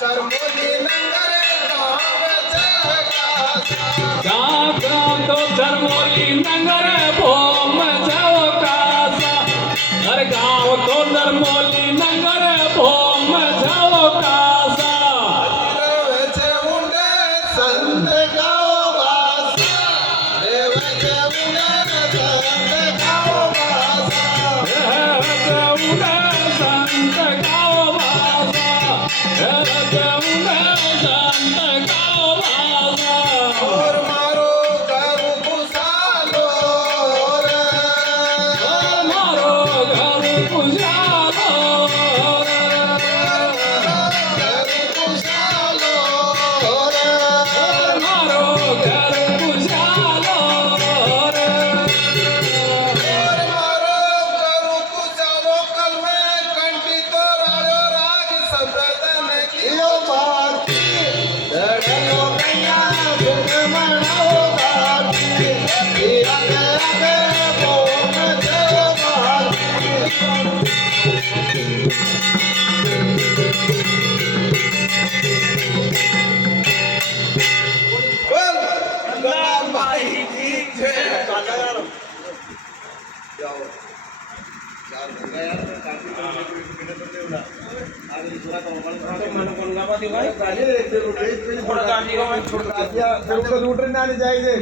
Sarmoni nangare gaave तो धर्मोली नगर भोम जाओ कासा अरे गाँव तो धर्मोली नगर भोम जाओ कासा संत गाओ बासा देवाचे उंडे संत गाओ बासा संत गाओ भाषा संत गाओ भाषा और मारो करू कुसालो रे मारो घर पुजारो करू कुसालो रे मारो घर पुजारो और मारो करू कुसालो कल में कंठी तो राड़ो राग संप्रदान कियो भारती डड़लो कन्या सुख मनाओ भारती आगे आगे बोम जय भारती बोल गंगाबाई की जय जाओ यार काफी थोड़ा गाड़ी का छोड़ दिया तेरे को लूटने आने जाएंगे